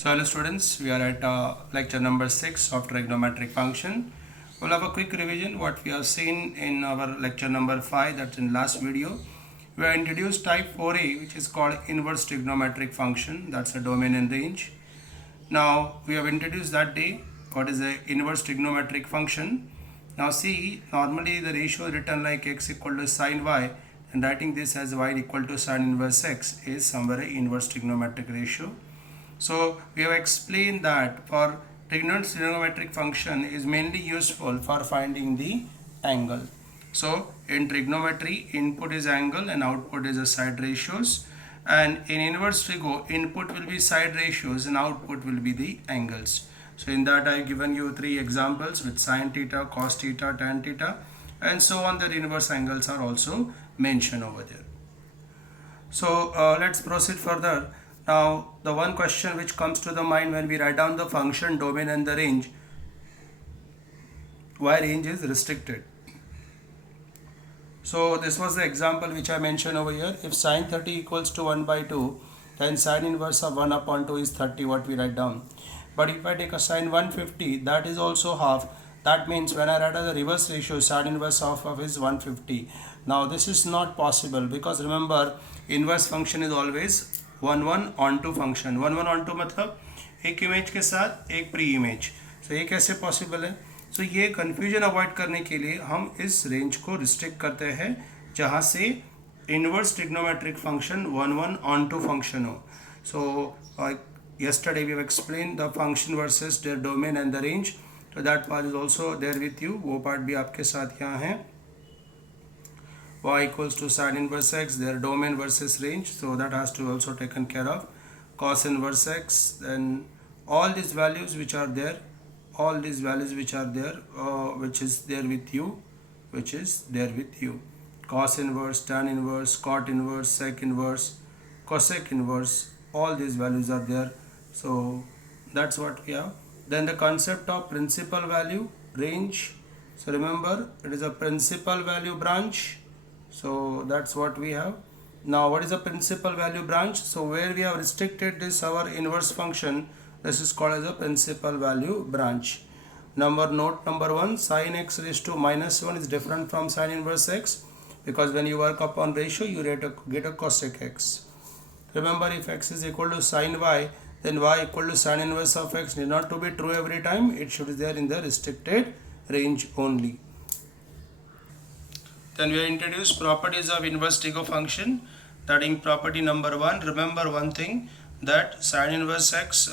So hello students, we are at lecture number 6 of trigonometric function. We'll have a quick revision what we have seen in our lecture number 5, that's in last video. We have introduced type 4a, which is called inverse trigonometric function, that's a domain and range. Now we have introduced that day what is a inverse trigonometric function. Now see, normally the ratio is written like x equal to sine y, and writing this as y equal to sine inverse x is somewhere an inverse trigonometric ratio. So we have explained that for trigonometric function is mainly useful for finding the angle. So in trigonometry, input is angle and output is the side ratios, and in inverse trigo, input will be side ratios and output will be the angles. So in that I have given you 3 examples with sine theta, cos theta, tan theta, and so on. The inverse angles are also mentioned over there. So let's proceed further. Now the one question which comes to the mind when we write down the function, domain and the range, why range is restricted. So this was the example which I mentioned over here. If sine 30 equals to 1 by 2, then sine inverse of 1 upon 2 is 30, what we write down. But if I take a sine 150, that is also half. That means when I write as a reverse ratio, sine inverse of is 150. Now this is not possible because remember, inverse function is always 1 onto function. 1 onto मतलब एक image के साथ एक pre image. सो ये कैसे possible है? सो ये confusion avoid करने के लिए हम इस रेंज को रिस्ट्रिक्ट करते हैं जहाँ से inverse trigonometric function 1 onto function हो. सो yesterday we have explained the function versus their domain and the range. So that part is also there with you. वो पार्ट भी आपके साथ यहाँ है. Y equals to sine inverse x, their domain versus range, so that has to also taken care of. Cos inverse x, then all these values which are there, which is there with you, cos inverse, tan inverse, cot inverse, sec inverse, cosec inverse, all these values are there. So that's what we have. Then the concept of principal value range. So remember, it is a principal value branch. So that's what we have. Now what is a principal value branch? So where we have restricted this our inverse function, this is called as a principal value branch. Note number 1, sin x raised to minus 1 is different from sin inverse x, because when you work upon ratio you get a cosec x. Remember, if x is equal to sin y, then y equal to sin inverse of x need not to be true every time. It should be there in the restricted range only. Then we introduce properties of inverse trigo function. That in property number 1, remember one thing, that sin inverse x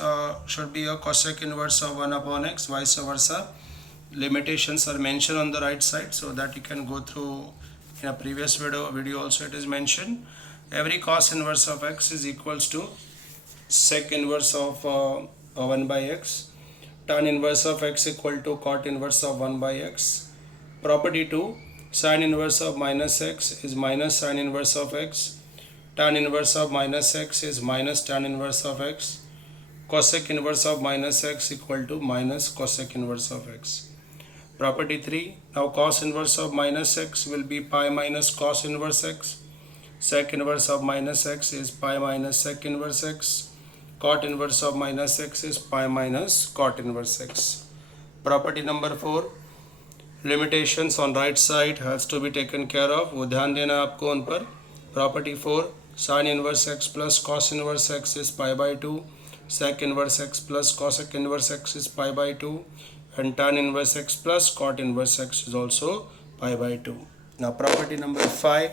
should be a cosec inverse of 1 upon x, vice versa. Limitations are mentioned on the right side, so that you can go through in a previous video also it is mentioned. Every cos inverse of x is equals to sec inverse of 1 by x. Tan inverse of x equal to cot inverse of 1 by x. Property 2, sin inverse of minus x is minus sin inverse of x. Tan inverse of minus x is minus tan inverse of x. Cosec inverse of minus x equal to minus cosec inverse of x. Property 3, now cos inverse of minus x will be pi minus cos inverse x. Sec inverse of minus x is pi minus sec inverse x. Cot inverse of minus x is pi minus cot inverse x. Property number 4, limitations on right side has to be taken care of. वो ध्यान देना आपको उन पर. Property 4, sin inverse x plus cos inverse x is pi by 2. Sec inverse x plus cosec inverse x is pi by 2. And tan inverse x plus cot inverse x is also pi by 2. Now property number 5,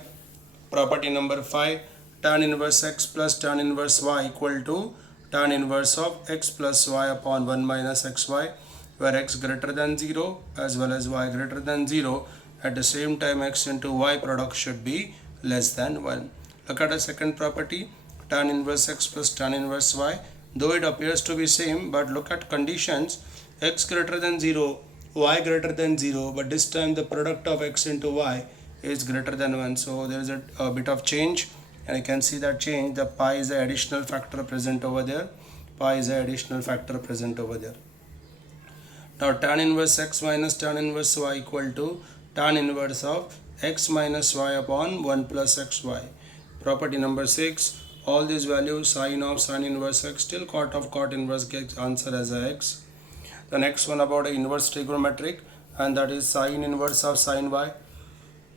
tan inverse x plus tan inverse y equal to tan inverse of x plus y upon 1 minus xy, where x greater than 0 as well as y greater than 0. At the same time, x into y product should be less than 1. Look at the second property, tan inverse x plus tan inverse y. Though it appears to be same, but look at conditions, x greater than 0, y greater than 0, but this time the product of x into y is greater than 1. So there is a bit of change, and you can see that change. The pi is the additional factor present over there. Now tan inverse x minus tan inverse y equal to tan inverse of x minus y upon 1 plus xy. Property number 6, all these values, sine of sine inverse x, still cot of cot inverse gets answer as a x. The next one about an inverse trigonometric, and that is sine inverse of sine y,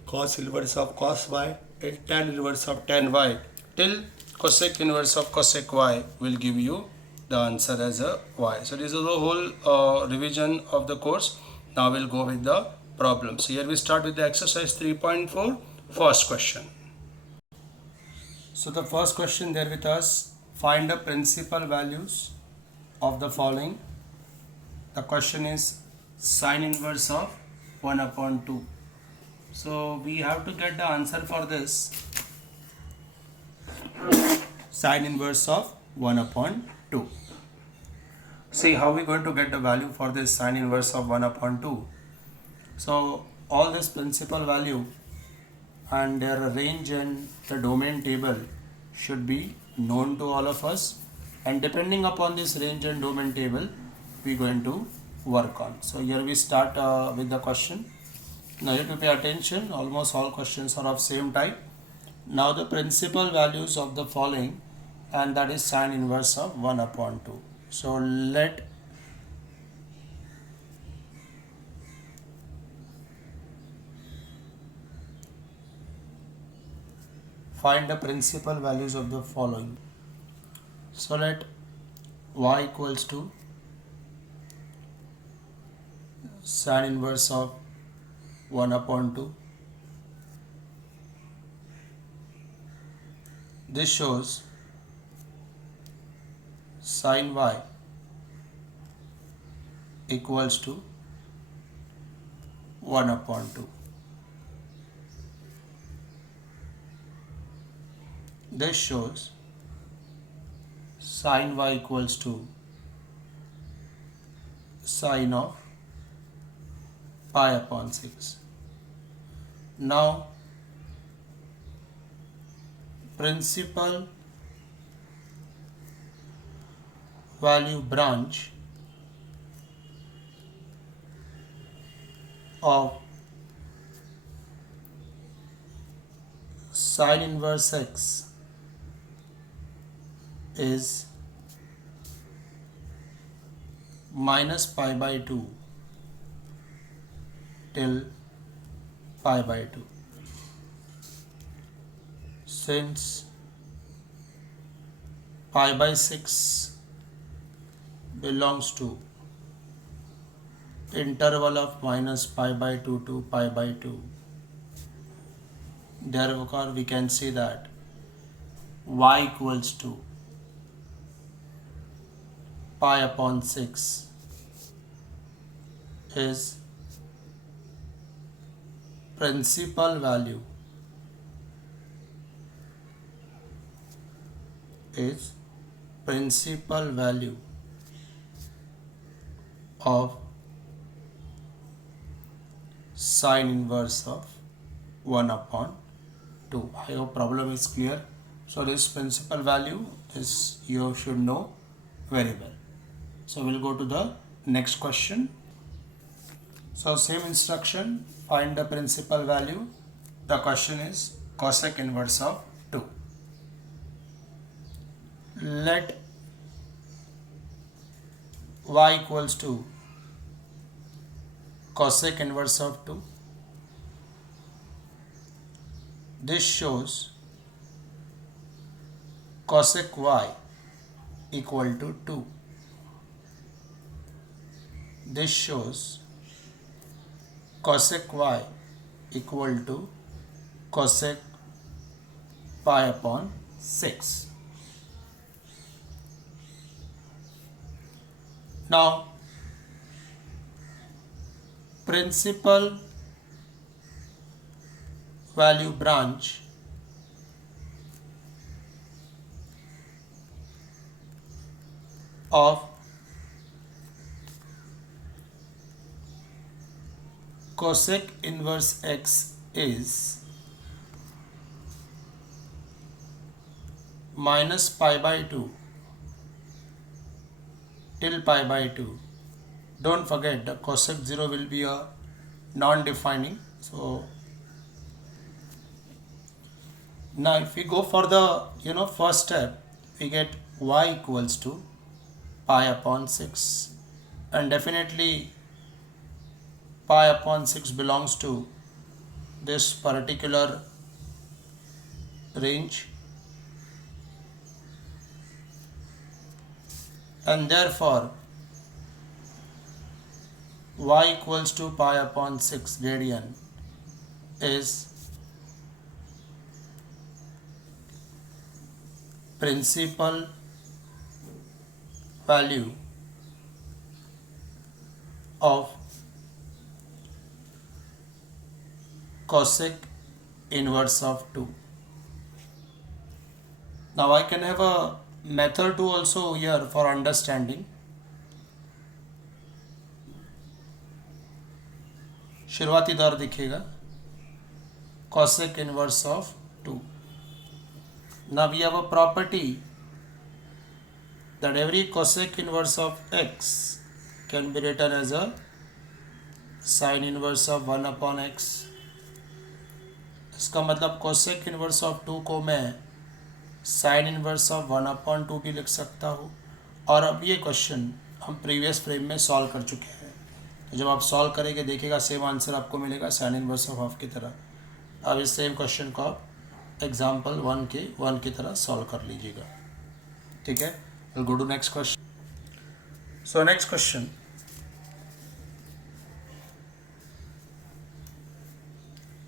cos inverse of cos y, and tan inverse of tan y, till cosec inverse of cosec y will give you the answer as a y. So this is the whole revision of the course. Now we'll go with the problems. Here we start with the exercise 3.4, first question. So the first question there with us, find the principal values of the following. The question is sine inverse of 1 upon 2. So we have to get the answer for this. Sine inverse of 1 upon 2. See how we are going to get the value for this sine inverse of 1 upon 2. So all this principal value and their range and the domain table should be known to all of us, and depending upon this range and domain table we are going to work on. So here we start with the question. Now you have to pay attention, almost all questions are of same type. Now the principal values of the following, and that is sine inverse of 1 upon 2. So let find the principal values of the following. So let y equals to sine inverse of 1 upon 2. This shows sine y equals to 1 upon 2. This shows sine y equals to sine of pi upon 6. Now principal value branch of sine inverse x is minus pi by 2 till pi by 2. Since pi by 6 belongs to interval of minus pi by 2 to pi by 2, therefore we can say that y equals to pi upon 6 is principal value of sine inverse of 1 upon 2. I hope problem is clear. So this principal value is you should know very well. So we'll go to the next question. So same instruction, find the principal value. The question is cosec inverse of 2. Let y equals to cosec inverse of 2. This shows cosec y equal to 2. This shows cosec y equal to cosec pi upon 6. Now principal value branch of cosec inverse x is minus pi by 2 till pi by 2. Don't forget the cosec 0 will be a non-defining, so Now if we go for the first step, we get y equals to pi upon 6, and definitely pi upon 6 belongs to this particular range, and therefore y equals to pi upon 6 gradient is principal value of cosec inverse of 2. Now I can have a method too also here for understanding. शुरुआती दर दिखेगा cosec inverse of 2. Now we have a property that every cosec inverse of x can be written as a sin inverse of 1 upon x. इसका मतलब cosec inverse of 2 को मैं sin inverse of 1 upon 2 भी लिख सकता हूँ. और अब ये क्वेश्चन हम प्रीवियस फ्रेम में सॉल्व कर चुके हैं, तो जब आप सॉल्व करेंगे देखिएगा सेम आंसर आपको मिलेगा sin inverse of हाफ की तरह. अब इस सेम क्वेश्चन को आप एग्जाम्पल 1 की तरह सॉल्व कर लीजिएगा. ठीक है, we'll go to next question. So next question,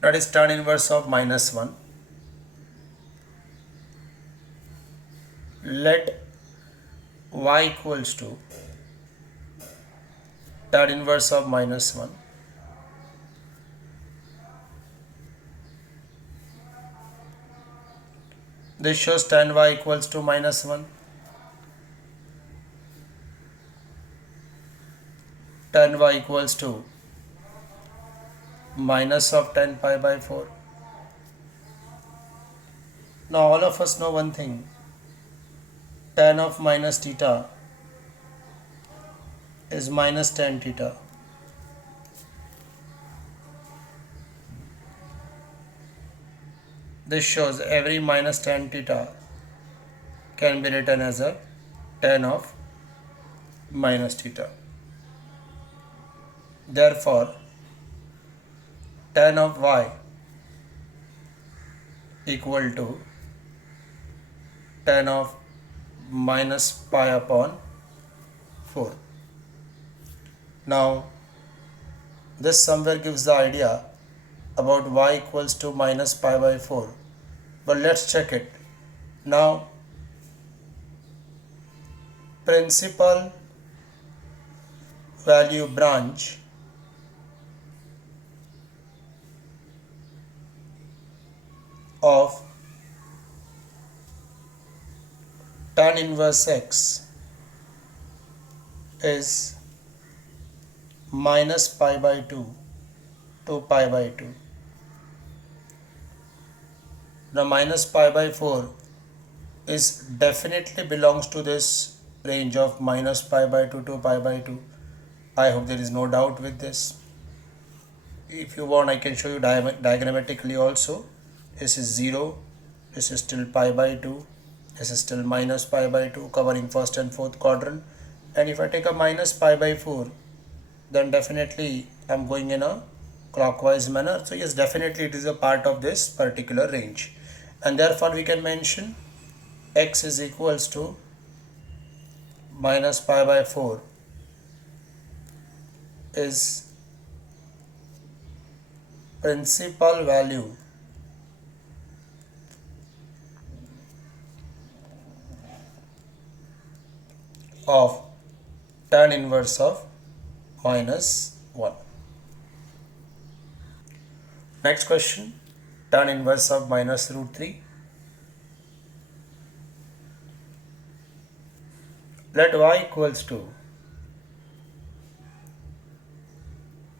that is tan inverse of -1. Let y equals to tan inverse of -1. This shows tan y equals to -1. Tan y equals to minus of tan pi by 4. Now all of us know one thing, tan of minus theta is minus tan theta. This shows every minus tan theta can be written as a tan of minus theta. Therefore, tan of y equal to tan of minus pi upon 4. Now, this somewhere gives the idea about y equals to minus pi by 4. But let's check it. Now, principal value branch of tan inverse x is minus pi by 2 to pi by 2. Now minus pi by 4 is definitely belongs to this range of minus pi by 2 to pi by 2. I hope there is no doubt with this. If you want, I can show you diagrammatically also. This is 0, this is still pi by 2, this is still minus pi by 2 covering first and fourth quadrant. And if I take a minus pi by 4, then definitely I am going in a clockwise manner. So yes, definitely it is a part of this particular range. And therefore we can mention x is equals to minus pi by 4 is principal value of tan inverse of minus 1. Next question, tan inverse of minus root 3. Let y equals to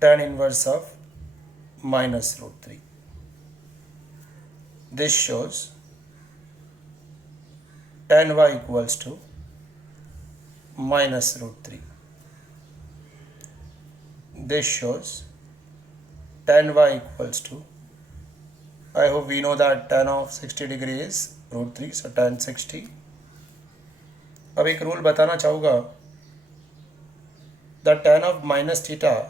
tan inverse of minus root 3. This shows tan y equals to minus root 3. This shows tan y equals to I hope we know that tan of 60 degree is root 3, so tan 60. अब एक rule बताना चाहूँगा, the tan of minus theta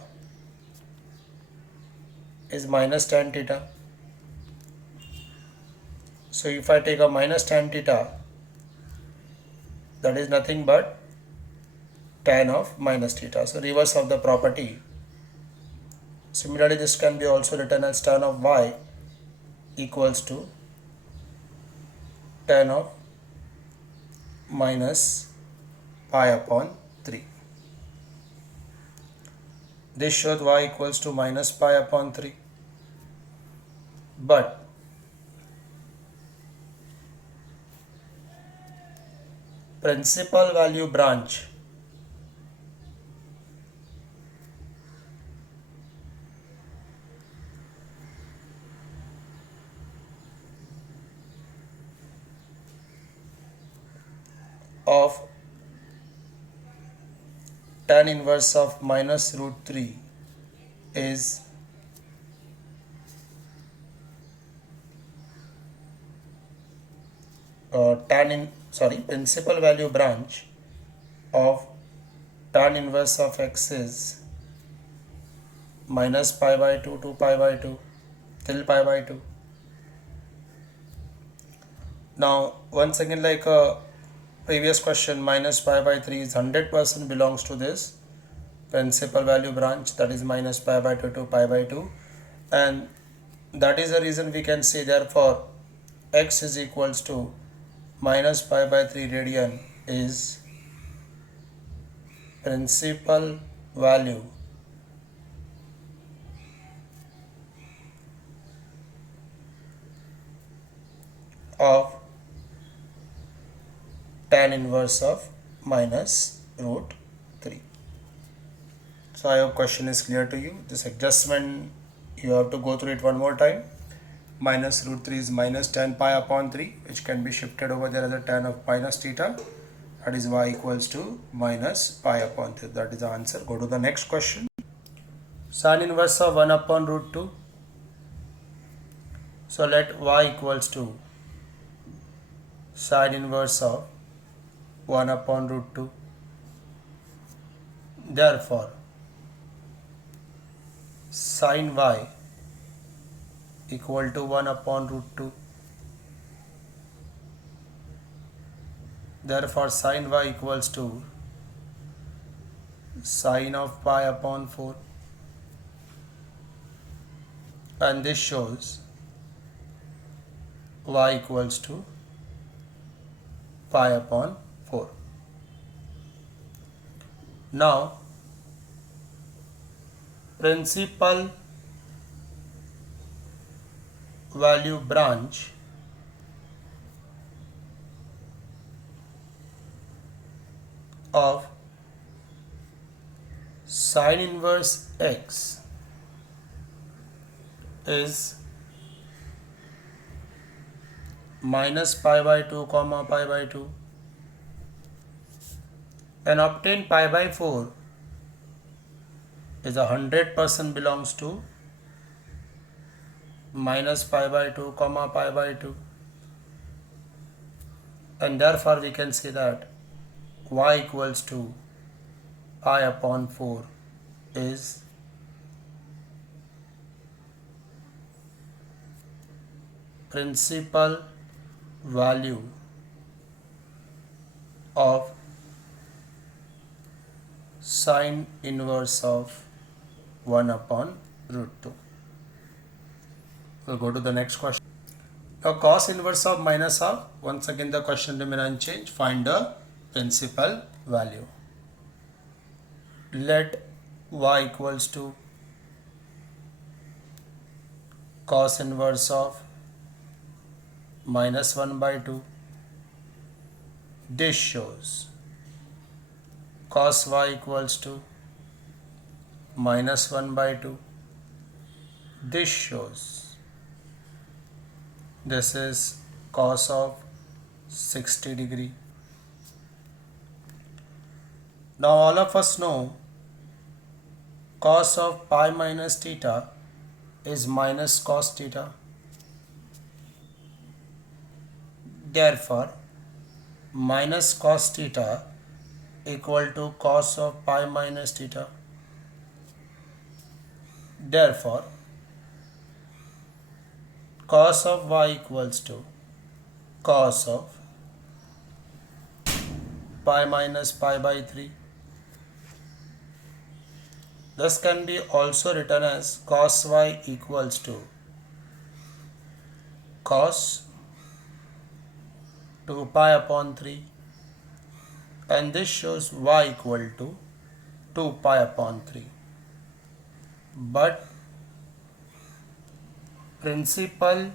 is minus tan theta. So if I take a minus tan theta, that is nothing but tan of minus theta. So reverse of the property. Similarly, this can be also written as tan of y equals to tan of minus pi upon 3. This shows y equals to minus pi upon 3. But principal value branch of tan inverse of minus root 3 is principal value branch of tan inverse of x is minus pi by 2 to pi by 2 till pi by 2. Now once again, like a previous question, minus pi by 3 is 100% belongs to this principal value branch, that is minus pi by 2 to pi by 2, and that is the reason we can say therefore x is equals to minus pi by 3 radian is principal value of tan inverse of minus root 3. So I hope question is clear to you. This adjustment you have to go through it one more time. Minus root 3 is minus tan pi upon 3, which can be shifted over there as a tan of minus theta, that is y equals to minus pi upon 3. That is the answer. Go to the next question. Sin inverse of 1 upon root 2. So let y equals to sin inverse of 1 upon root 2. Therefore sin y equal to 1 upon root 2. Therefore sin y equals to sin of pi upon 4, and this shows y equals to pi upon 4. Now principal value branch of sin inverse x is minus pi by 2 comma pi by 2, and obtain pi by 4 is 100% belongs to minus pi by 2 comma pi by 2, and therefore we can say that y equals to pi upon 4 is principal value of sin inverse of 1 upon root 2. We'll go to the next question. Now cos inverse of minus half, once again the question remain unchanged. Find the principal value. Let y equals to cos inverse of minus 1 by 2. This shows cos y equals to minus 1 by 2. This shows this is cos of 60 degree. Now all of us know cos of pi minus theta is minus cos theta. Therefore, minus cos theta equal to cos of pi minus theta. Therefore, cos of y equals to cos of pi minus pi by 3. This can be also written as cos y equals to cos 2 pi upon 3, and this shows y equal to 2 pi upon 3. But principal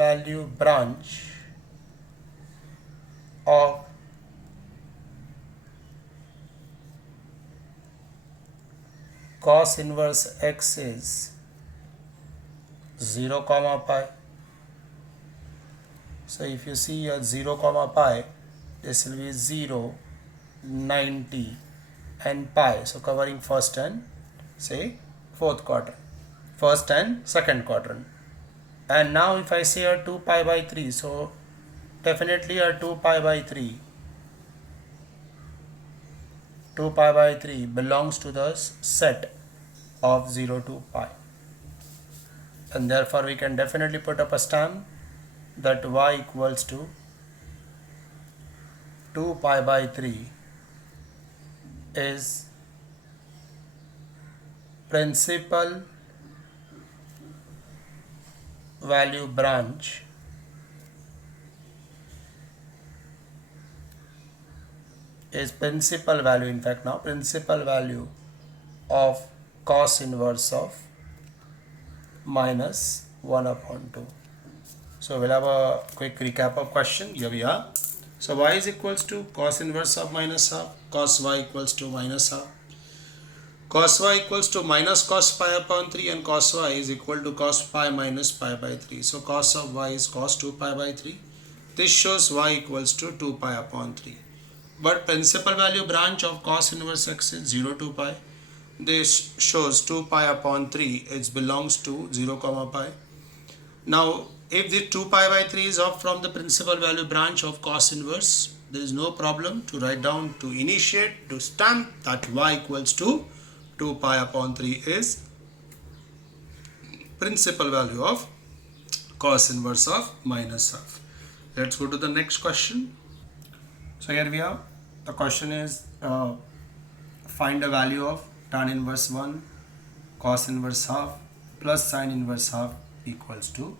value branch of cos inverse x is 0 comma pi. So if you see here 0 comma pi, this will be 0, 90 and pi. So covering first and say fourth quadrant, first and second quadrant. And now if I say a 2 pi by 3, so definitely a 2 pi by 3 belongs to the set of 0 to pi, and therefore we can definitely put up a stamp that y equals to 2 pi by 3 is principal value branch is principal value, in fact now principal value of cos inverse of minus 1 upon 2. So we'll have a quick recap of question. Here we are. So y is equals to cos inverse of minus half, cos y equals to minus half, cos y equals to minus cos pi upon 3, and cos y is equal to cos pi minus pi by 3. So cos of y is cos 2 pi by 3. This shows y equals to 2 pi upon 3. But principal value branch of cos inverse x is 0 to pi. This shows 2 pi upon 3, it belongs to 0 comma pi. Now if the 2 pi by 3 is off from the principal value branch of cos inverse, there is no problem to write down, to initiate, to stamp that y equals to 2 pi upon 3 is principal value of cos inverse of minus half. Let's go to the next question. So here we are. The question is find the value of tan inverse 1 cos inverse half plus sin inverse half equals to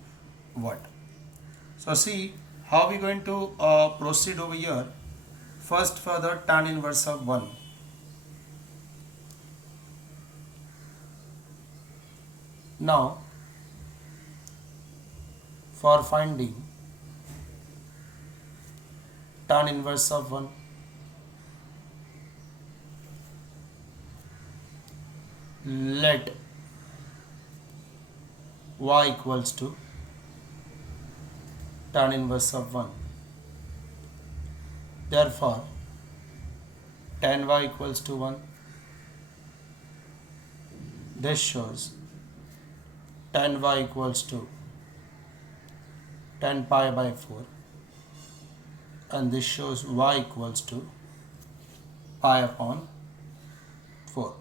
what? So see how we going to proceed over here. First for the tan inverse of 1. Now for finding tan inverse of 1, let y equals to tan inverse of 1. Therefore tan y equals to 1. This shows tan y equals to tan pi by 4, and this shows y equals to pi upon 4.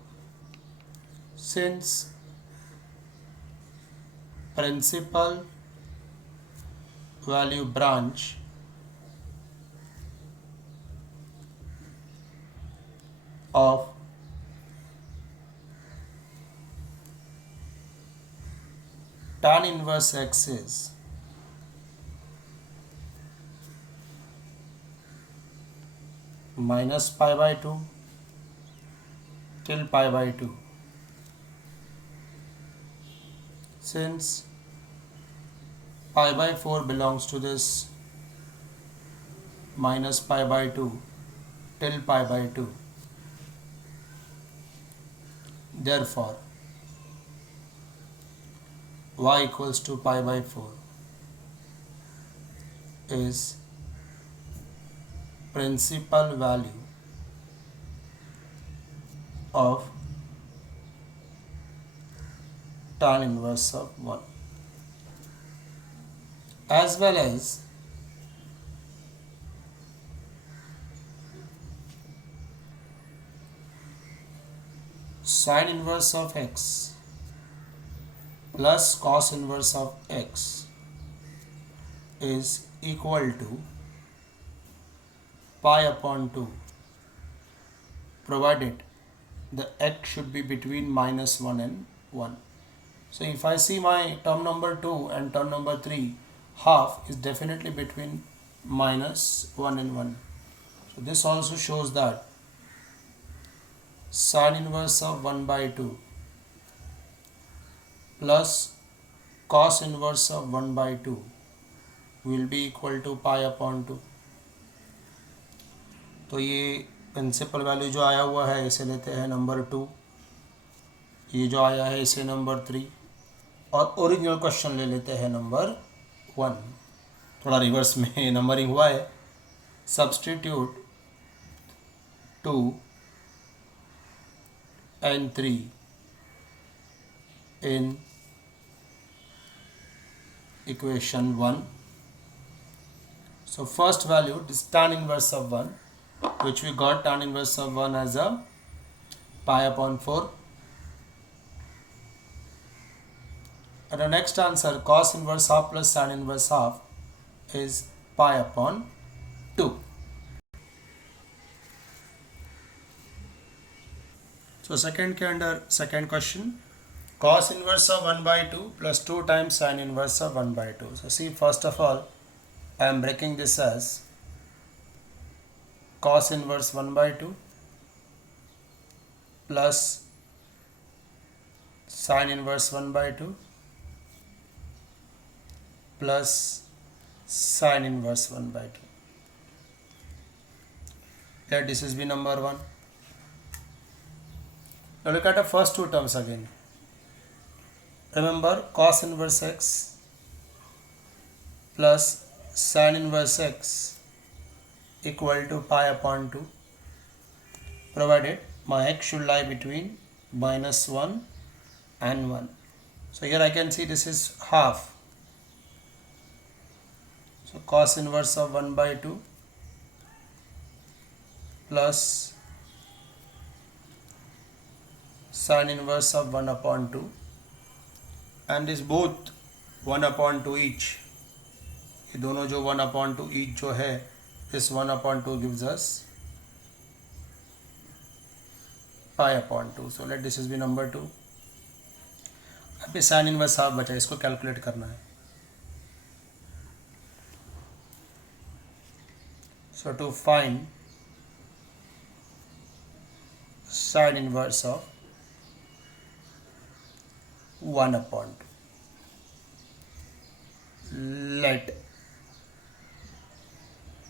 Since principal value branch of tan inverse x is minus pi by 2 till pi by 2. Since pi by 4 belongs to this minus pi by 2 till pi by 2, therefore y equals to pi by 4 is principal value of tan inverse of 1, as well as sin inverse of x plus cos inverse of x is equal to pi upon 2, provided the x should be between minus 1 and 1. So if I see my term number 2 and term number 3, half is definitely between minus 1 and 1. So this also shows that sin inverse of 1 by 2 plus cos inverse of 1 by 2 will be equal to pi upon 2. तो ये principal value जो आया हुआ है इसे लेते हैं number 2, ये जो आया है इसे नंबर 3, और ओरिजिनल क्वेश्चन ले लेते हैं नंबर 1. थोड़ा रिवर्स में नंबरिंग हुआ है. Substitute 2 and 3 in equation 1. So first value is tan inverse of 1, which we got tan inverse of 1 as a pi upon 4. And the next answer, cos inverse half plus sin inverse half, is pi upon 2. So second के अंदर second question, cos inverse of 1 by 2 plus 2 times sin inverse of 1 by 2. So see, first of all, I am breaking this as cos inverse 1 by 2 plus sin inverse 1 by 2 plus sin inverse 1 by 2. Let this is be number 1. Now look at the first two terms again. Remember, cos inverse x plus sin inverse x equal to pi upon 2, provided my x should lie between minus 1 and 1. So here I can see this is half. So cos inverse of 1 by 2 plus sin inverse of 1 upon 2, and is both 1 upon 2 each. ये दोनों जो 1 upon 2 each जो है, this 1 upon 2 gives us pi upon 2. So let this is be number 2. अभी sin inverse half बचा, इसको calculate करना है. So to find sin inverse of 1 upon 2, let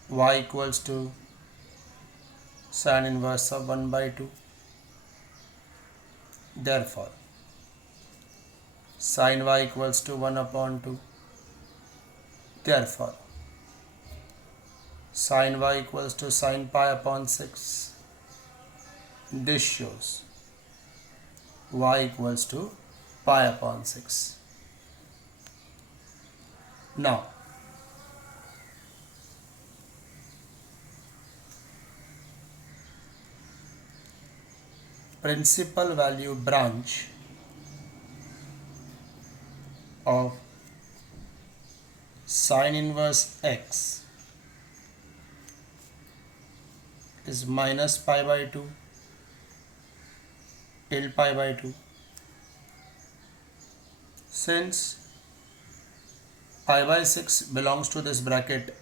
y equals to sin inverse of 1 by 2. Therefore, sin y equals to 1 upon 2. Therefore, sin y equals to sin pi upon 6. This shows y equals to pi upon 6. Now, principal value branch of sin inverse x is minus pi by 2 till pi by 2. Since pi by 6 belongs to this bracket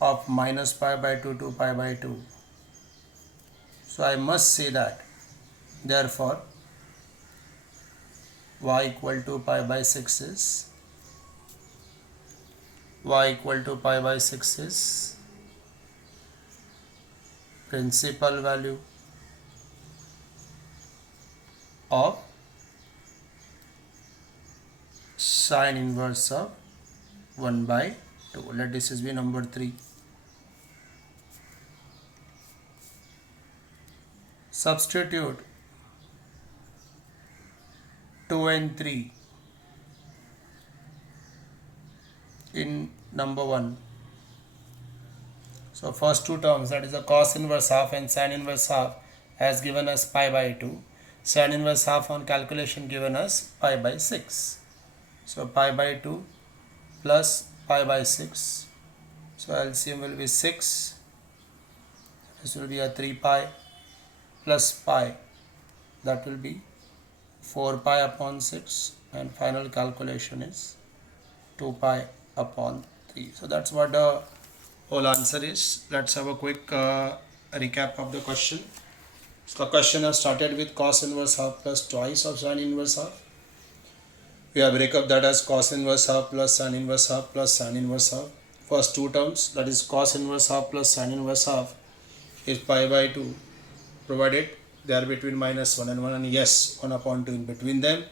of minus pi by 2 to pi by 2, so I must say that therefore y equal to pi by 6 is principal value of sin inverse of 1 by 2. Let this is be number 3. Substitute 2 and 3 in number 1. So first two terms, that is the cos inverse half and sin inverse half, has given us pi by 2. Sin inverse half on calculation given us pi by 6. So pi by 2 plus pi by 6. So LCM will be 6. This will be a 3 pi plus pi. That will be 4 pi upon 6, and final calculation is 2 pi upon 3. So that's what the whole answer is. Let's have a quick recap of the question. So the question has started with cos inverse half plus twice of sin inverse half. We have breakup that as cos inverse half plus sin inverse half plus sin inverse half. First two terms, that is cos inverse half plus sin inverse half, is pi by 2, provided they are between minus 1 and 1, and yes, 1 upon 2 in between them.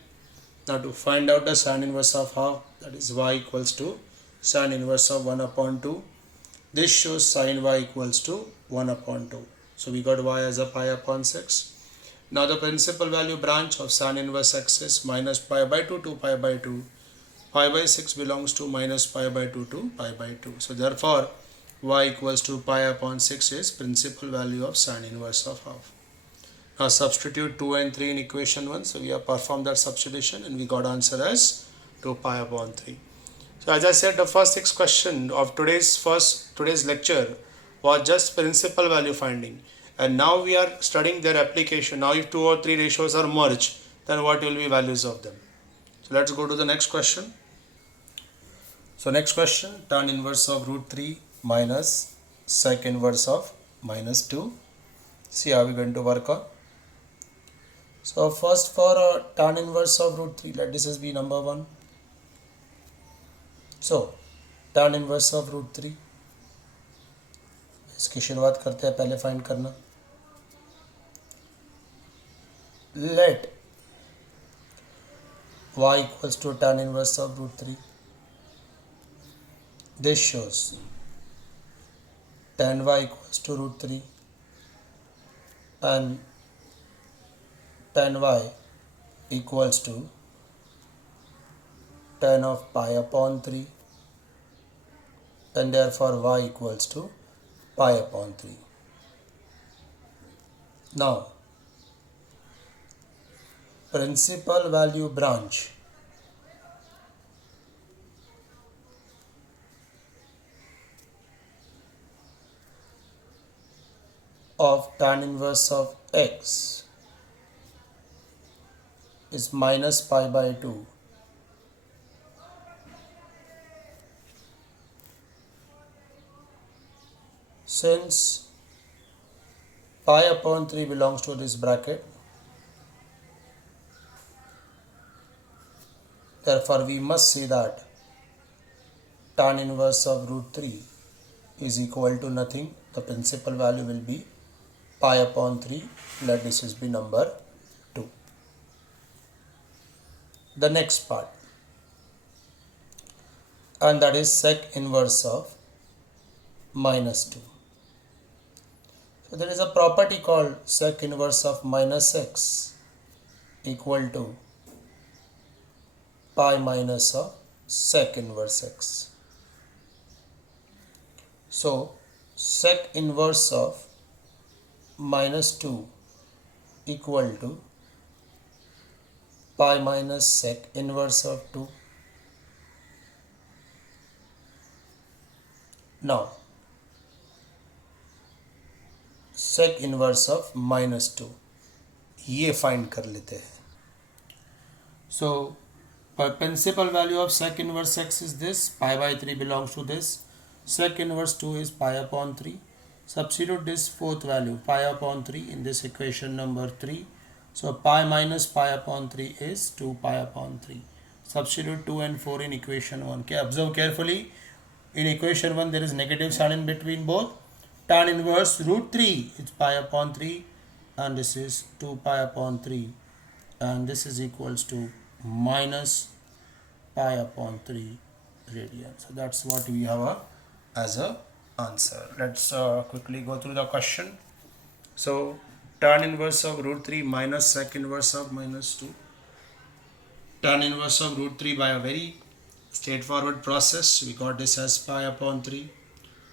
Now to find out the sin inverse of half, that is y equals to sin inverse of 1 upon 2. This shows sin y equals to 1 upon 2. So we got y as a pi upon 6. Now the principal value branch of sin inverse x is minus pi by 2 to pi by 2. Pi by 6 belongs to minus pi by 2 to pi by 2. So therefore y equals to pi upon 6 is principal value of sin inverse of half. Now substitute 2 and 3 in equation 1. So we have performed that substitution and we got answer as 2 pi upon 3. So as I said, the first 6 questions of today's lecture was just principal value finding, and now we are studying their application. Now if 2 or 3 ratios are merged, then what will be values of them? So let's go to the next question. So next question, tan inverse of root 3 minus sec inverse of minus 2. See how we are going to work on. So first for tan inverse of root 3, let this as be number 1. So tan inverse of root 3, इसकी शुरुआत करते हैं, पहले find करना. Let y equals to tan inverse of root 3. This shows tan y equals to root 3 and tan y equals to tan of pi upon 3, and therefore y equals to pi upon 3. Now principal value branch of tan inverse of x is minus pi by 2. Since pi upon 3 belongs to this bracket, therefore we must see that tan inverse of root 3 is equal to nothing. The principal value will be pi upon 3. Let this is be number 2. The next part, and that is sec inverse of minus 2. So there is a property called sec inverse of minus x equal to pi minus of sec inverse x. So sec inverse of minus 2 equal to pi minus sec inverse of 2. Now sec inverse of minus 2 ये find कर लेते हैं. So principal value of sec inverse x is this, pi by 3 belongs to this, sec inverse 2 is pi upon 3. Substitute this fourth value pi upon 3 in this equation number 3. So pi minus pi upon 3 is 2 pi upon 3. Substitute 2 and 4 in equation 1. Okay, observe carefully. In equation 1 there is negative sign in between both. Tan inverse root 3 is pi upon 3 and this is 2 pi upon 3, and this is equals to minus pi upon 3 radian. So that's what we have as a answer. Let's quickly go through the question. So tan inverse of root 3 minus sec inverse of minus 2. tan inverse of root 3 by a very straightforward process. We got this as pi upon 3.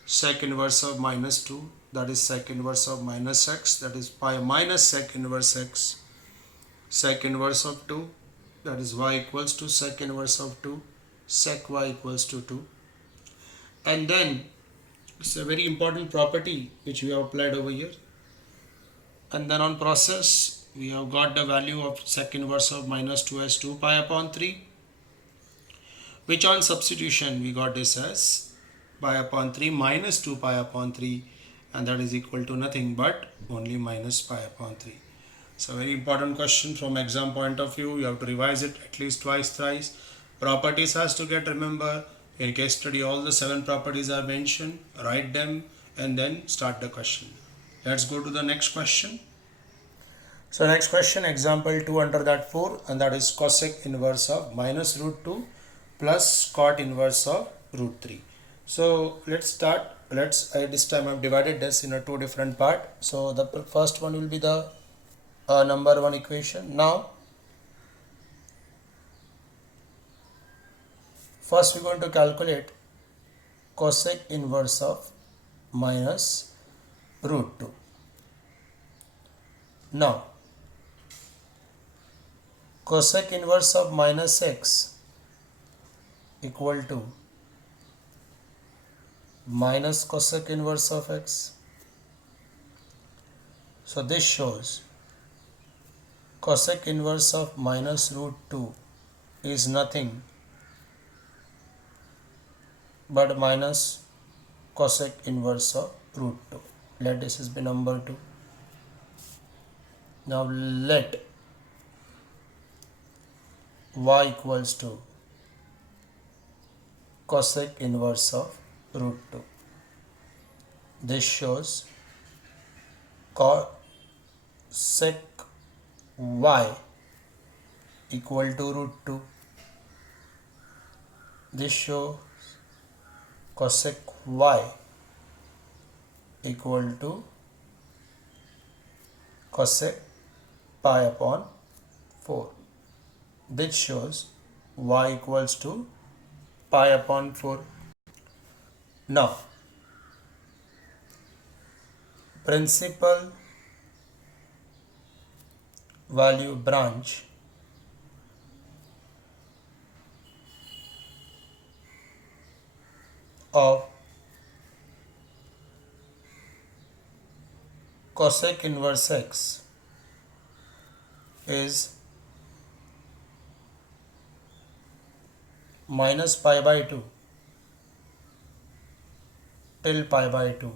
Sec inverse of minus 2, that is sec inverse of minus x, that is pi minus sec inverse x. Sec inverse of 2, that is y equals to sec inverse of 2, sec y equals to 2. And then it's a very important property which we have applied over here. And then on process, we have got the value of sec inverse of minus 2 as 2 pi upon 3, which on substitution we got this as pi upon 3 minus 2 pi upon 3, and that is equal to nothing but only minus pi upon 3. So very important question from exam point of view. You have to revise it at least twice, thrice. Properties has to get remember. In case study, all the 7 properties are mentioned. Write them and then start the question. Let's go to the next question. So next question, example 2 under that 4, and that is cosec inverse of minus root 2 plus cot inverse of root 3. So let's start. This time I've divided this in a 2 different part. So the first one will be the number 1 equation. Now first we're going to calculate cosec inverse of minus root 2. Now cosec inverse of minus x equal to minus cosec inverse of x. So this shows cosec inverse of minus root 2 is nothing but minus cosec inverse of root 2. Let this is be number 2. Now let y equals to cosec inverse of root 2. This shows cosec y equal to root 2. This shows cosec y equal to cosec pi upon 4. This shows y equals to pi upon 4. Now principal value branch of cosec inverse x is minus pi by 2 till pi by 2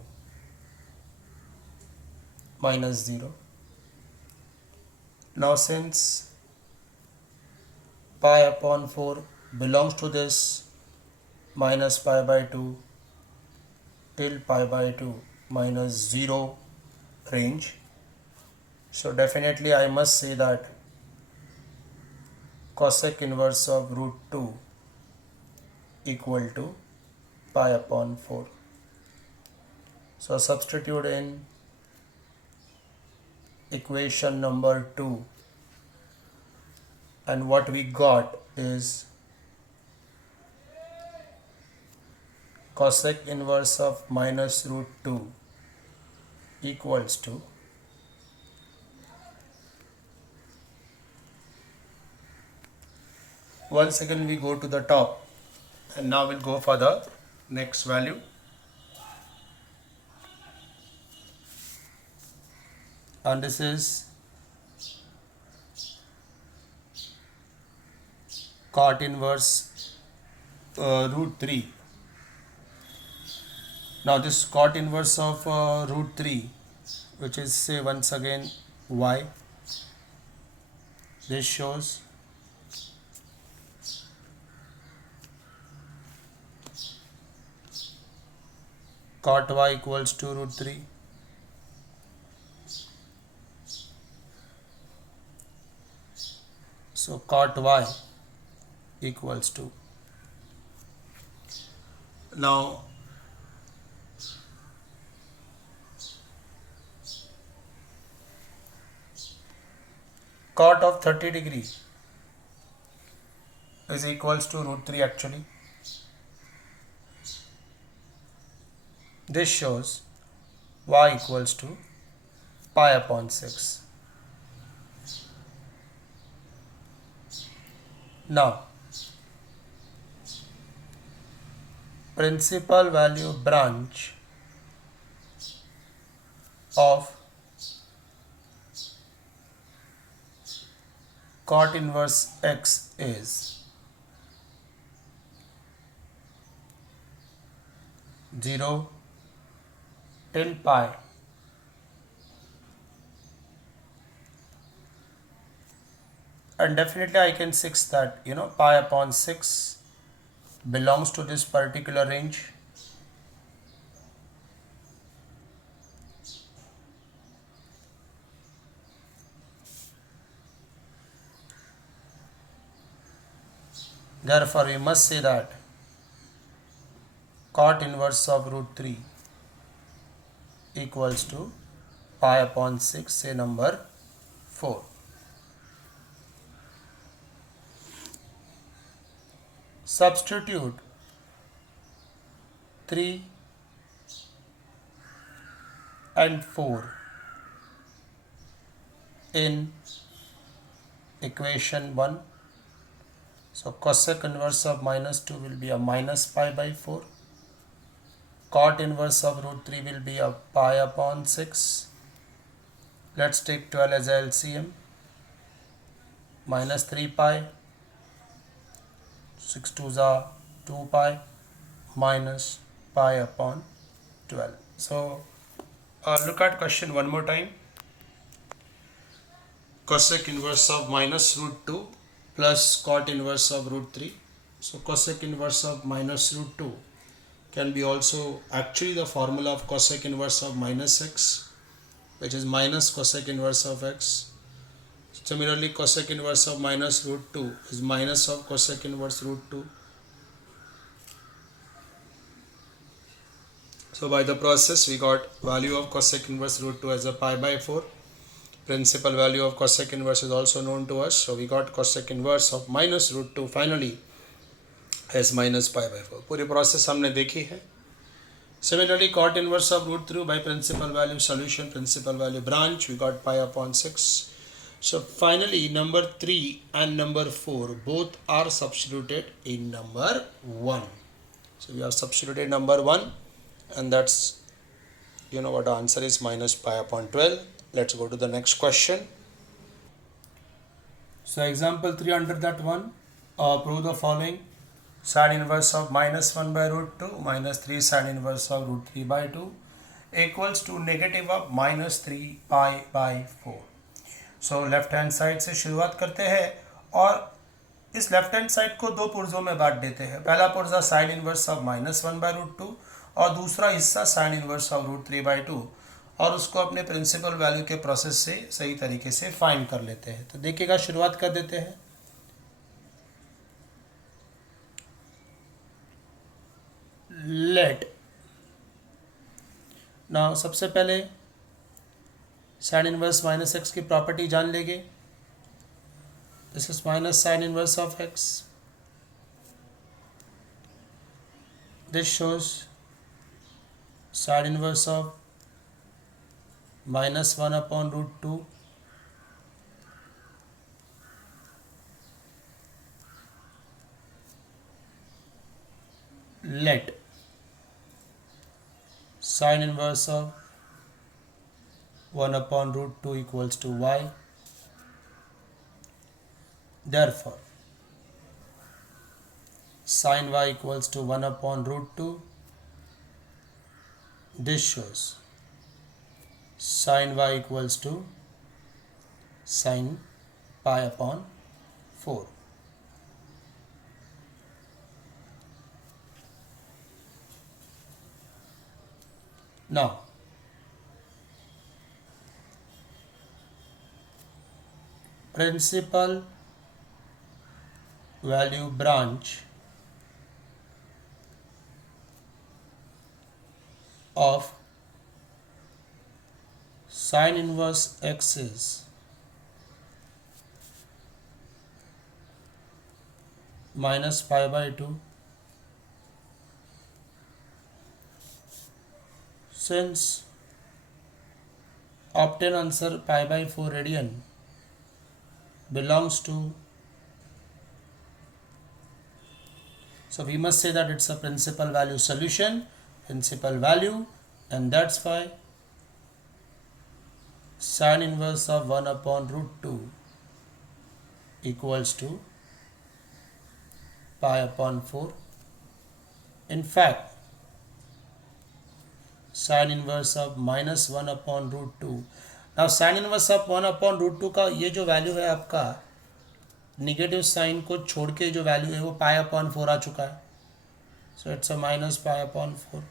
minus 0. Now since pi upon 4 belongs to this minus pi by 2 till pi by 2 minus 0 range, so definitely I must say that cosec inverse of root 2 equal to pi upon 4. So substitute in equation number 2, and what we got is cosec inverse of minus root 2 equals to once again we go to the top, and now we'll go for the next value. And this is cot inverse root 3. Now this cot inverse of root 3, which is say once again y, this shows cot y equals to root 3. So cot y equals to, now cot of 30 degree is equals to root 3 actually. This shows y equals to pi upon 6. Now, principal value branch of cot inverse x is 0 till pi and definitely I can 6 that pi upon 6 belongs to this particular range. Therefore, we must say that cot inverse of root 3 equals to pi upon 6, say number 4. Substitute 3 and 4 in equation 1. So cosec inverse of minus 2 will be a minus pi by 4. Cot inverse of root 3 will be a pi upon 6. Let's take 12 as a LCM. Minus 3 pi. 6 2s are 2 pi minus pi upon 12. So look at question one more time. Cosec inverse of minus root 2 plus cot inverse of root 3. So cosec inverse of minus root 2 can be also actually the formula of cosec inverse of minus x, which is minus cosec inverse of x. Similarly, cosec inverse of minus root 2 is minus of cosec inverse root 2. So by the process, we got value of cosec inverse root 2 as a pi by 4. Principal value of cosec inverse is also known to us. So we got cosec inverse of minus root 2 finally as minus pi by 4. पूरी process हमने देखी है. Similarly, cot inverse of root 3 by principal value solution, principal value branch, we got pi upon 6. So finally, number 3 and number 4 both are substituted in number 1. So we have substituted number 1, and that's, what the answer is, minus pi upon 12. Let's go to the next question. So example 3 under that one, prove the following. Sin inverse of minus 1 by root 2 minus 3 sin inverse of root 3 by 2 equals to negative of minus 3 pi by 4. So left hand side से शुरुआत करते हैं और इस left hand side को दो पुर्जों में बांट देते हैं. पहला पुर्जा sine inverse of minus 1 by root 2 और दूसरा हिस्सा sine inverse of root 3 by 2, और उसको अपने प्रिंसिपल वैल्यू के प्रोसेस से सही तरीके से फाइंड कर लेते हैं. तो देखिएगा, शुरुआत कर देते हैं. लेट नाउ सबसे पहले साइन इनवर्स माइनस एक्स की प्रॉपर्टी जान लेंगे. This is minus sign inverse of x. This shows sign inverse of minus 1 upon root 2 let sin inverse of 1 upon root 2 equals to y. Therefore, sin y equals to 1 upon root 2. This shows sin y equals to sin pi upon 4. Now, principal value branch of sin inverse x is minus pi by 2. Since obtain answer pi by 4 radian belongs to, so we must say that it's a principal value solution, principal value, and that's why sin inverse of 1 upon root 2 equals to pi upon 4. In fact, sin inverse of minus 1 upon root 2. Now sin inverse of 1 upon root 2 का ये जो value है आपका negative sign को छोड़ के जो value है वो पाई अपॉन 4 आ चुका है. So it's a minus pi upon 4.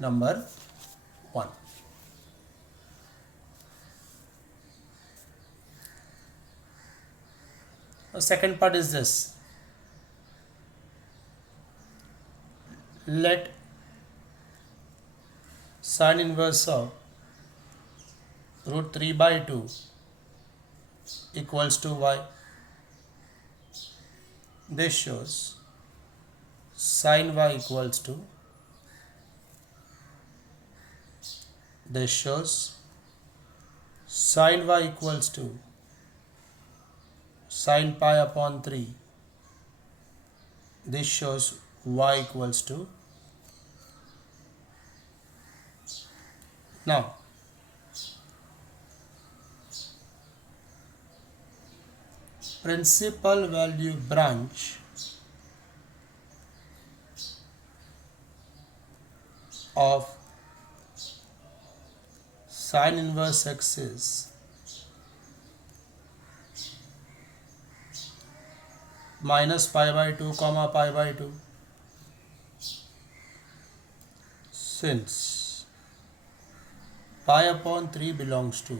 Number 1. The second part is this. Let sin inverse of root 3 by 2 equals to y. This shows sin y equals to, this shows sin y equals to sin pi upon 3. This shows y equals to, now principal value branch of sin inverse x is minus pi by 2 comma pi by 2. Since pi upon 3 belongs to,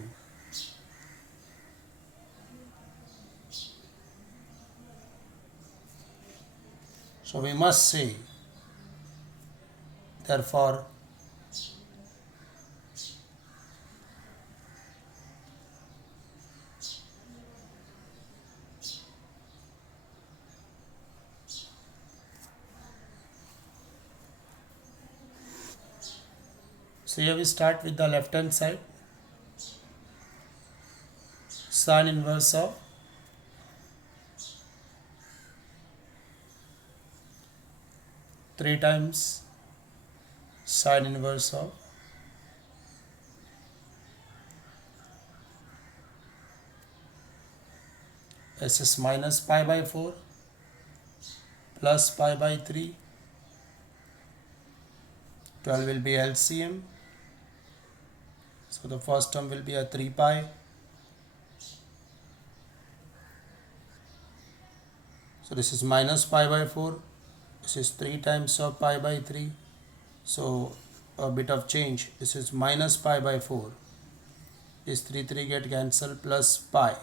so we must say, therefore so here we start with the left hand side. Sin inverse of three times sin inverse of s is minus pi by 4 plus pi by 3. 12 will be LCM. So the first term will be a 3 pi. So this is minus pi by 4. This is 3 times of pi by 3. So a bit of change. This is minus pi by 4. This 3 get cancelled plus pi.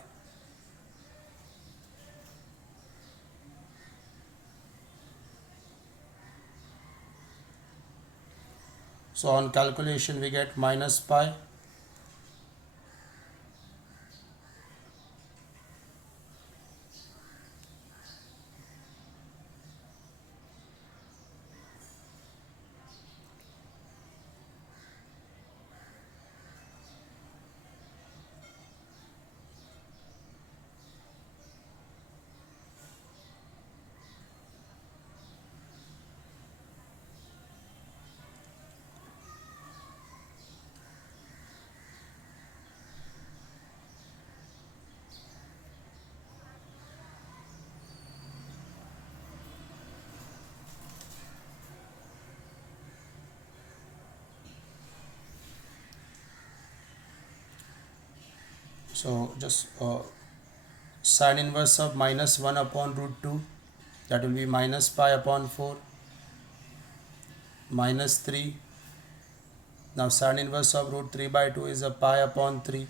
So on calculation we get minus pi So just sin inverse of minus 1 upon root 2, that will be minus pi upon 4 minus 3. Now sin inverse of root 3 by 2 is a pi upon 3.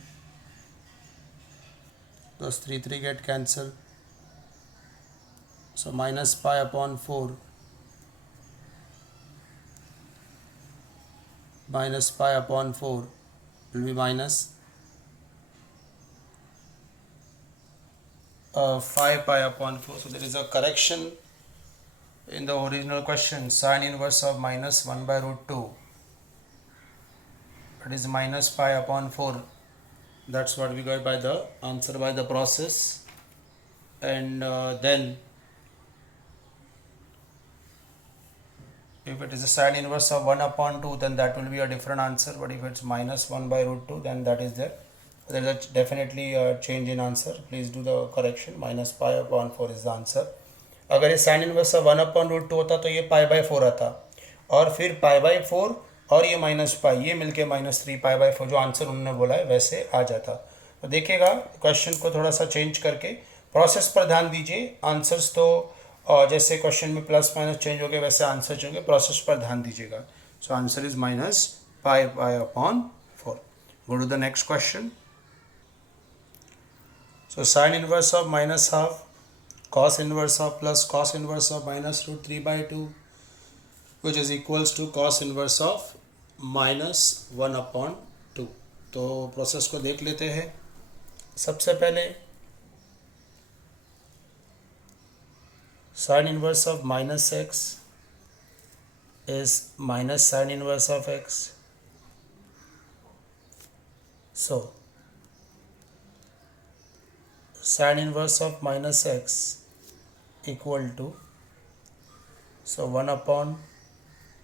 Those 3 get cancelled. So minus pi upon 4 minus pi upon 4 will be minus 5 pi upon 4. So there is a correction in the original question. Sine inverse of minus 1 by root 2. It is minus pi upon 4. That's what we got by the answer by the process. And then if it is a sine inverse of 1 upon 2, then that will be a different answer. But if it's minus 1 by root 2, then that is there. There is definitely a change in answer. Please do the correction. Minus pi upon 4 is the answer. अगर ये sine inverse of 1 upon root 2 होता तो ये pi by 4 आता, और फिर pi by 4 और ये माइनस पाई, ये मिलके माइनस 3 पाई बाय 4 जो आंसर उन्होंने बोला है वैसे आ जाता. तो देखिएगा क्वेश्चन को थोड़ा सा चेंज करके प्रोसेस पर ध्यान दीजिए. आंसर्स तो जैसे क्वेश्चन में प्लस माइनस चेंज हो गए वैसे आंसर चेंज होंगे. प्रोसेस पर ध्यान दीजिएगा. So answer is minus pi by upon 4. Go to the next question. So sine inverse of minus half cos inverse of plus cos inverse of minus root 3 by 2, which is equals to cos inverse of minus 1 upon 2. तो process को देख लेते हैं. सबसे पहले sin inverse of minus x is minus sin inverse of x. So sin inverse of minus x equal to, so 1 upon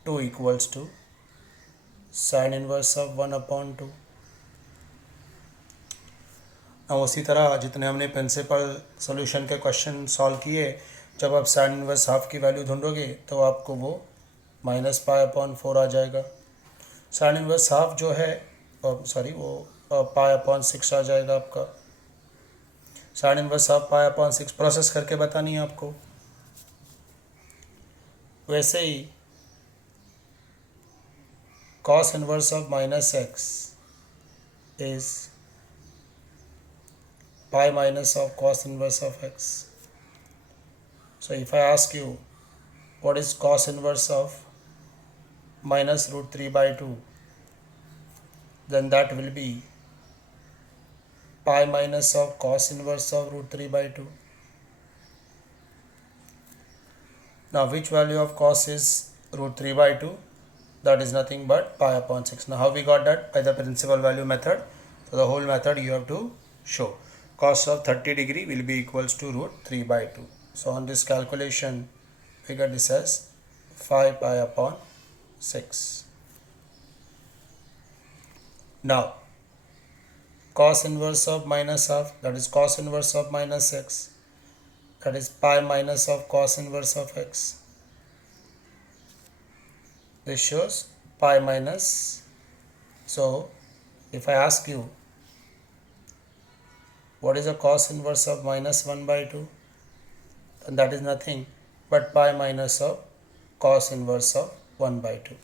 2 equals to sin inverse of 1 upon 2. अब उसी तरह जितने हमने प्रिंसिपल सॉल्यूशन के क्वेश्चन सॉल्व किए, जब आप sin inverse half की वैल्यू ढूंढोगे तो आपको वो माइनस पाई अपॉन 4 आ जाएगा. sin इनवर्स हाफ जो है वो पाई अपॉन 6 आ जाएगा आपका. sin inverse half pi upon 6 process करके बतानी है आपको. वैसे ही cos inverse of minus x is pi minus of cos inverse of x. So if I ask you what is cos inverse of minus root 3 by 2, then that will be pi minus of cos inverse of root 3 by 2. Now which value of cos is root 3 by 2? That is nothing but pi upon 6. Now how we got that? By the principal value method. So the whole method you have to show. Cos of 30 degree will be equals to root 3 by 2. So on this calculation we get this as 5 pi upon 6. Now cos inverse of minus half, that is cos inverse of minus x, that is pi minus of cos inverse of x. This shows pi minus. So if I ask you what is the cos inverse of minus 1 by 2, then that is nothing but pi minus of cos inverse of 1 by 2.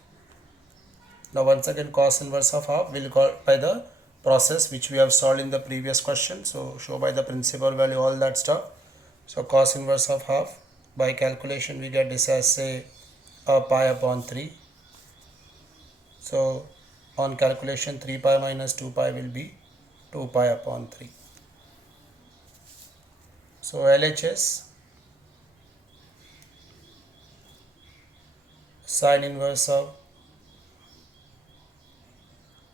Now once again cos inverse of half will go by the process which we have solved in the previous question. So show by the principal value all that stuff. So cos inverse of half, by calculation we get this as say pi upon 3. So on calculation 3 pi minus 2 pi will be 2 pi upon 3. So LHS sin inverse of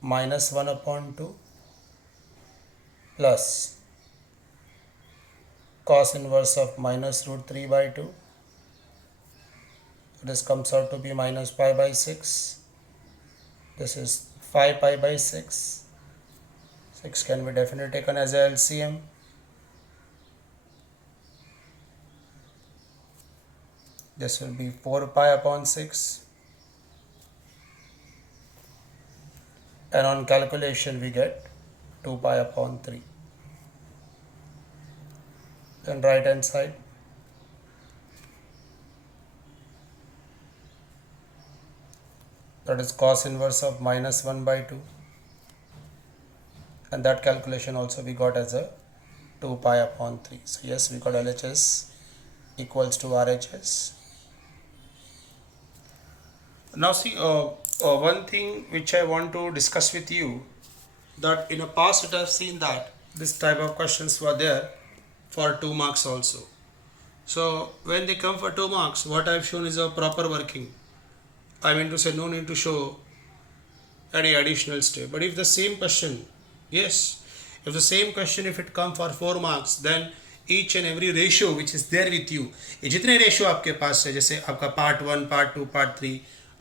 minus 1 upon 2 plus cos inverse of minus root 3 by 2. This comes out to be minus pi by 6. This is 5 pi by 6. 6 can be definitely taken as a LCM. This will be 4 pi upon 6, and on calculation we get 2 pi upon 3. Then right hand side, that is cos inverse of minus 1 by 2, and that calculation also we got as a 2 pi upon 3. So yes, we got LHS equals to RHS. Now see, one thing which I want to discuss with you, that in the past it has seen that this type of questions were there, for 2 marks also. So when they come for 2 marks, what I have shown is a proper working. I mean to say, no need to show any additional step. But if the same question, yes, if the same question, if it come for 4 marks, then each and every ratio which is there with you, ये जितने ratio आपके पास है, जैसे आपका part 1, part 2, part 3,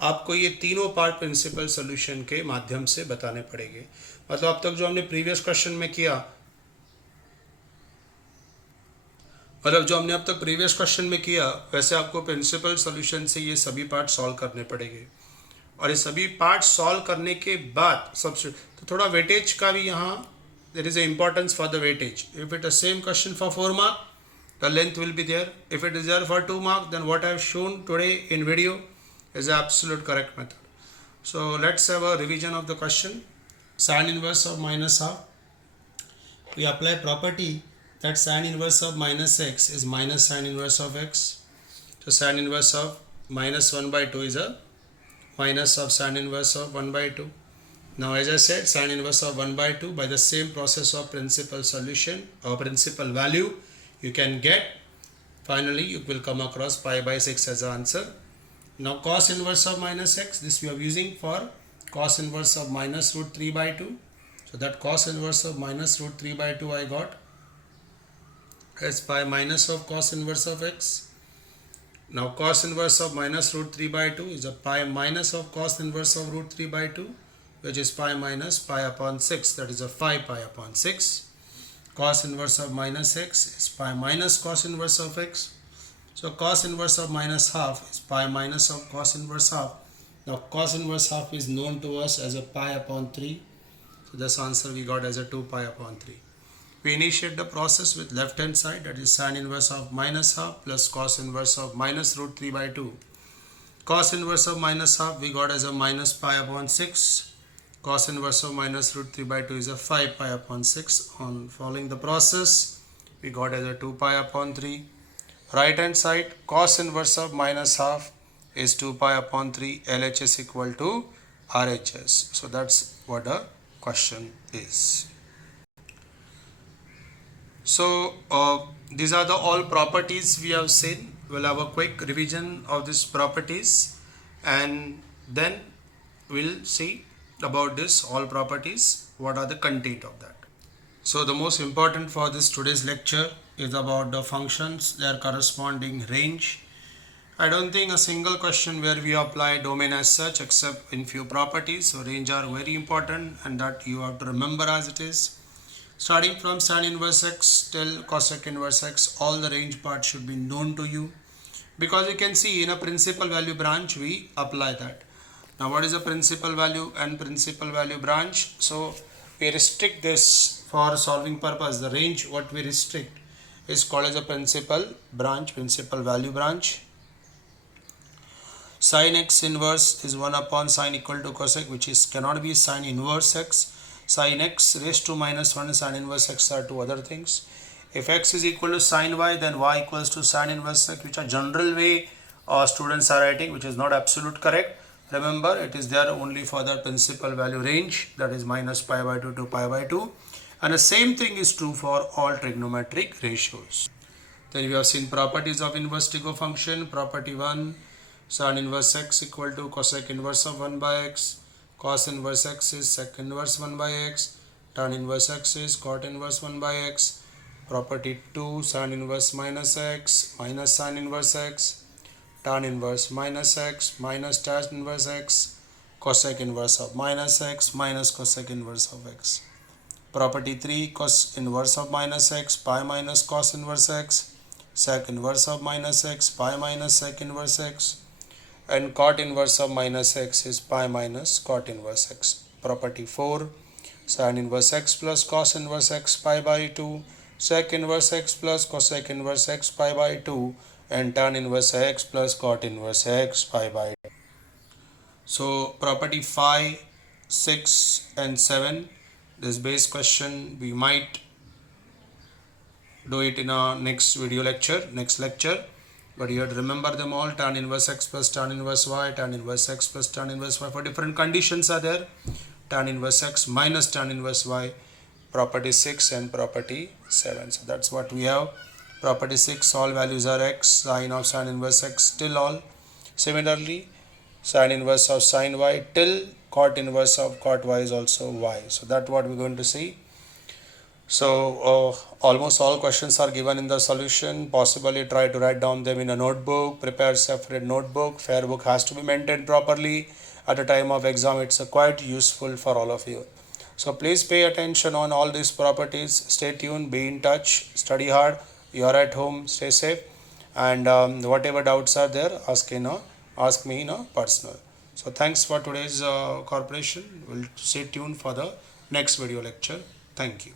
आपको ये तीनों part principal solution के माध्यम से बताने पड़ेंगे. मतलब अब तक जो हमने प्रीवियस क्वेश्चन में किया, मतलब जो हमने अब तक प्रीवियस क्वेश्चन में किया, वैसे आपको प्रिंसिपल सोल्यूशन से ये सभी पार्ट सॉल्व करने पड़ेंगे. और ये सभी पार्ट सॉल्व करने के बाद सबसे तो थोड़ा वेटेज का भी यहाँ there is a importance for the weightage. If it a same question for 4 mark, the length will be there. If it is there for 2 mark, then what I have shown today in video is absolute correct method. So let's have a revision of the question. Sin inverse of minus half. We apply property that sin inverse of minus x is minus sin inverse of x. So sin inverse of minus 1 by 2 is a minus of sin inverse of 1 by 2. Now as I said, sin inverse of 1 by 2 by the same process of principal solution or principal value you can get. Finally you will come across pi by 6 as the answer. Now cos inverse of minus x, this we are using for cos inverse of minus root 3 by 2. So that cos inverse of minus root 3 by 2 I got as pi minus of cos inverse of x. Now cos inverse of minus root 3 by 2 is a pi minus of cos inverse of root 3 by 2, which is pi minus pi upon 6, that is a 5 pi upon 6. Cos inverse of minus x is pi minus cos inverse of x. So cos inverse of minus half is pi minus of cos inverse half. Now cos inverse half is known to us as a pi upon 3. So this answer we got as a 2 pi upon 3. We initiate the process with left hand side, that is sin inverse of minus half plus cos inverse of minus root 3 by 2. Cos inverse of minus half we got as a minus pi upon 6. Cos inverse of minus root 3 by 2 is a 5 pi upon 6. On following the process we got as a 2 pi upon 3. Right hand side, cos inverse of minus half is 2 pi upon 3, LHS equal to RHS. So that's what the question is. So these are the all properties we have seen. We'll have a quick revision of these properties and then we'll see about this all properties, what are the content of that. So the most important for this today's lecture is about the functions, their corresponding range. I don't think a single question where we apply domain as such except in few properties. So range are very important and that you have to remember as it is. Starting from sin inverse x till cosec inverse x, all the range parts should be known to you. Because you can see in a principal value branch we apply that. Now what is a principal value and principal value branch? So we restrict this for solving purpose. The range what we restrict is called as a principal branch, principal value branch. Sin x inverse is 1 upon sin equal to cosec, which is cannot be sin inverse x. Sin x raised to minus 1 and sin inverse x are two other things. If x is equal to sin y, then y equals to sin inverse x, which are general way students are writing, which is not absolute correct. Remember, it is there only for the principal value range, that is minus pi by 2 to pi by 2. And the same thing is true for all trigonometric ratios. Then we have seen properties of inverse trigo function. Property 1, sin inverse x equal to cosec inverse of 1 by x. Cos inverse x is sec inverse 1 by x. Tan inverse x is cot inverse 1 by x. Property 2, sin inverse minus x minus sin inverse x. Tan inverse minus x minus tan inverse x. Cosec inverse of minus x minus cosec inverse of x. Property 3, cos inverse of minus x, pi minus cos inverse x, sec inverse of minus x, pi minus sec inverse x, and cot inverse of minus x is pi minus cot inverse x. Property 4, sin inverse x plus cos inverse x pi by 2, sec inverse x plus cosec inverse x pi by 2, and tan inverse x plus cot inverse x pi by 2. So property 5, 6 and 7, this base question we might do it in our next video lecture, next lecture, but you have to remember them all. Tan inverse x plus tan inverse y, tan inverse x plus tan inverse y, for different conditions are there. Tan inverse x minus tan inverse y. property 6 and property 7. So that's what we have. Property 6, all values are x, sine of sine inverse x till all. Similarly, sine inverse of sine y till cot inverse of cot y is also y. So that's what we're going to see. So almost all questions are given in the solution. Possibly try to write down them in a notebook, prepare separate notebook. Fair book has to be maintained properly. At the time of exam, it's quite useful for all of you. So please pay attention on all these properties. Stay tuned, be in touch, study hard. You are at home, stay safe, and whatever doubts are there, ask me in a personal. So thanks for today's cooperation. We'll stay tuned for the next video lecture. Thank you.